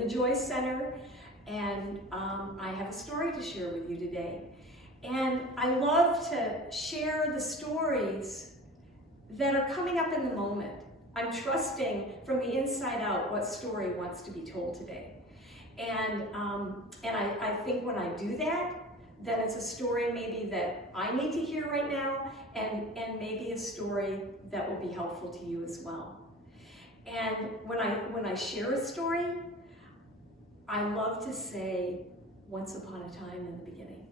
the Joy Center, and I have a story to share with you today. And I love to share the stories that are coming up in the moment. I'm trusting from the inside out what story wants to be told today. And I think when I do that, then it's a story maybe that I need to hear right now, and maybe a story that will be helpful to you as well. And when I share a story, I love to say, once upon a time in the beginning,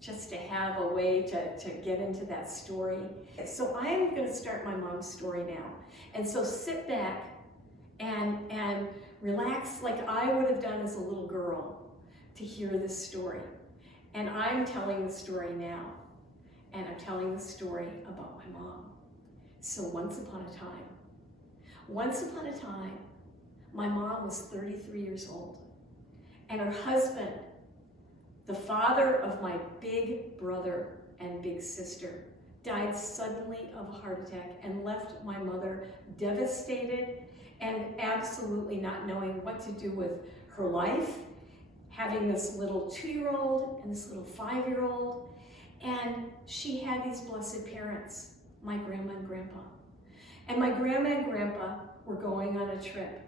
just to have a way to get into that story. So I'm going to start my mom's story now. And so sit back and relax like I would have done as a little girl to hear this story. And I'm telling the story now. And I'm telling the story about my mom. So once upon a time, my mom was 33 years old. And her husband, the father of my big brother and big sister, died suddenly of a heart attack and left my mother devastated and absolutely not knowing what to do with her life, having this little 2-year-old and this little 5-year-old. And she had these blessed parents, my grandma and grandpa. And my grandma and grandpa were going on a trip.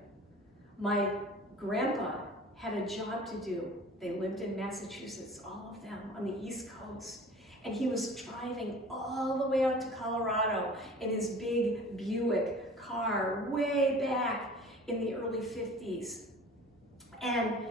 My grandpa had a job to do. They lived in Massachusetts, all of them, on the East Coast. And he was driving all the way out to Colorado in his big Buick car way back in the early 50s. And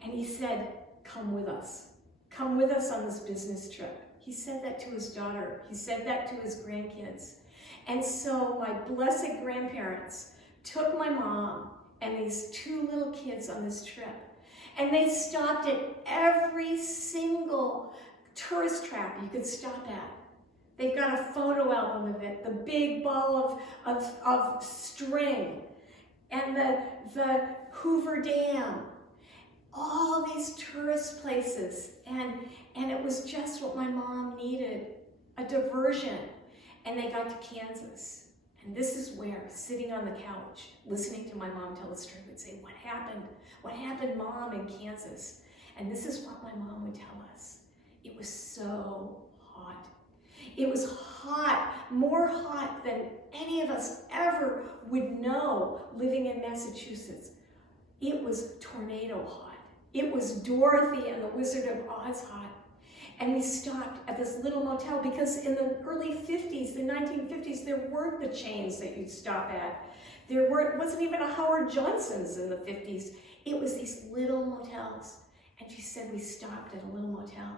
he said, come with us. Come with us on this business trip. He said that to his daughter. He said that to his grandkids. And so my blessed grandparents took my mom and these 2 little kids on this trip. And they stopped at every single tourist trap you could stop at. They've got a photo album of it, the big ball of string, and the Hoover Dam, all these tourist places. And it was just what my mom needed, a diversion. And they got to Kansas. And this is where, sitting on the couch, listening to my mom tell the story, would say, what happened? What happened, Mom, in Kansas? And this is what my mom would tell us. It was so hot. It was hot, more hot than any of us ever would know living in Massachusetts. It was tornado hot. It was Dorothy and the Wizard of Oz hot. And we stopped at this little motel because in the early 50s, the 1950s, there weren't the chains that you'd stop at. It wasn't even a Howard Johnson's in the 50s. It was these little motels. And she said we stopped at a little motel.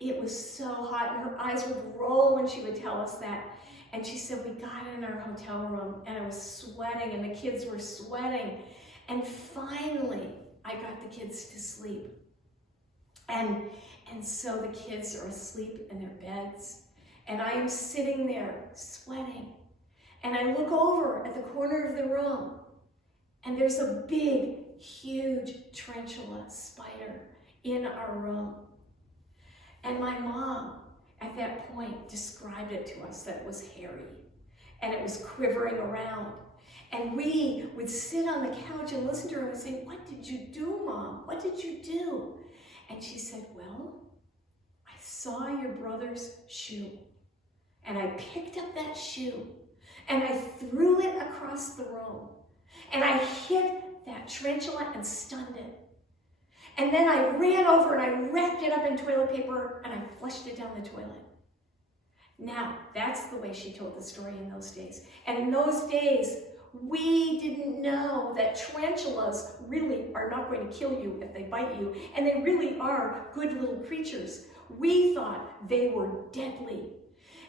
It was so hot, and her eyes would roll when she would tell us that. And she said we got in our hotel room, and I was sweating, and the kids were sweating. And finally, I got the kids to sleep. And so the kids are asleep in their beds, and I am sitting there sweating. And I look over at the corner of the room, and there's a big, huge tarantula spider in our room. And my mom, at that point, described it to us that it was hairy, and it was quivering around. And we would sit on the couch and listen to her and say, what did you do, Mom? What did you do? And she said, well, I saw your brother's shoe, and I picked up that shoe, and I threw it across the room, and I hit that tarantula and stunned it. And then I ran over and I wrapped it up in toilet paper and I flushed it down the toilet. Now, that's the way she told the story in those days. And in those days, we didn't know that tarantulas really are not going to kill you if they bite you, and they really are good little creatures. We thought they were deadly,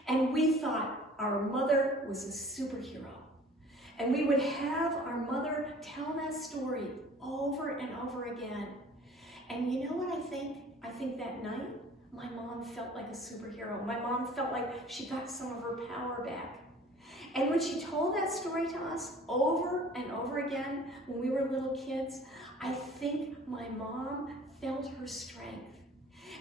and we thought our mother was a superhero. And we would have our mother tell that story over and over again. And you know what I think? I think that night, my mom felt like a superhero. My mom felt like she got some of her power back. And when she told that story to us over and over again when we were little kids, I think my mom felt her strength.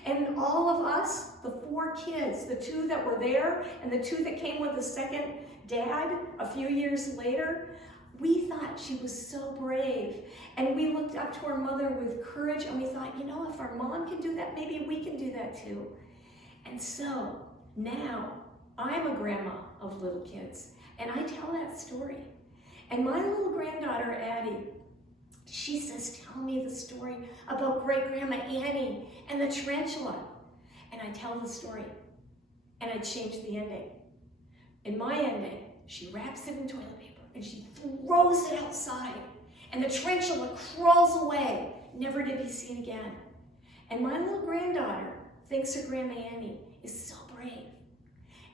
And all of us, the 4 kids, the 2 that were there and the 2 that came with the second dad a few years later, We thought she was so brave, and we looked up to our mother with courage, and we thought, you know, if our mom can do that, maybe we can do that too. And so now I'm a grandma of little kids, and I tell that story. And my little granddaughter, Addie, she says, tell me the story about great-grandma Annie and the tarantula. And I tell the story, and I change the ending. In my ending, she wraps it in toilet paper, and she throws it outside, and the tarantula crawls away, never to be seen again. And my little granddaughter thinks her Grandma Annie is so brave.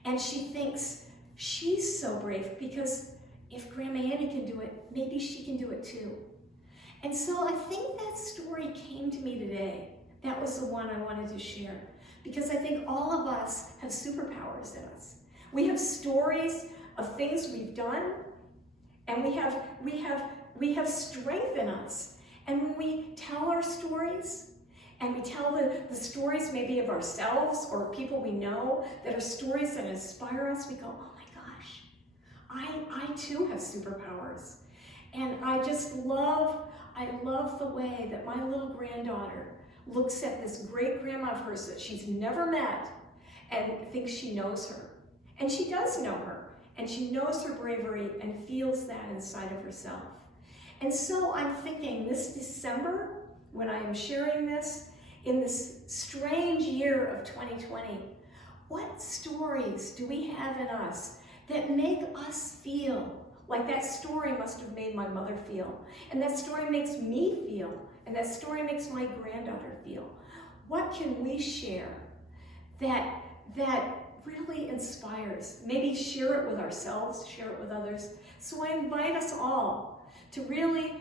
And she thinks she's so brave because if Grandma Annie can do it, maybe she can do it too. And so I think that story came to me today. That was the one I wanted to share because I think all of us have superpowers in us. We have stories of things we've done, and we have strength in us. And when we tell our stories, and we tell the stories maybe of ourselves or people we know that are stories that inspire us, we go, oh my gosh, I too have superpowers. And I love the way that my little granddaughter looks at this great grandma of hers that she's never met and thinks she knows her. And she does know her, and she knows her bravery and feels that inside of herself. And so I'm thinking this December, when I am sharing this, in this strange year of 2020, what stories do we have in us that make us feel like that story must have made my mother feel, and that story makes me feel, and that story makes my granddaughter feel? What can we share that really inspires? Maybe share it with ourselves, share it with others. So I invite us all to really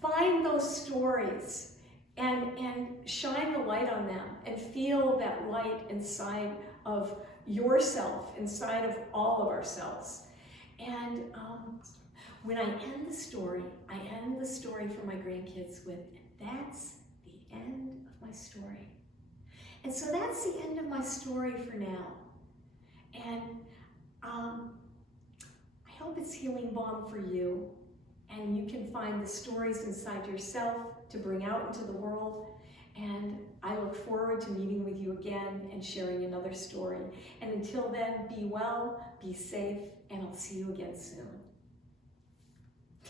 find those stories and shine the light on them and feel that light inside of yourself, inside of all of ourselves. And when I end the story for my grandkids with, that's the end of my story. And so that's the end of my story for now. And I hope it's healing balm for you, and you can find the stories inside yourself to bring out into the world. And I look forward to meeting with you again and sharing another story. And until then, be well, be safe, and I'll see you again soon.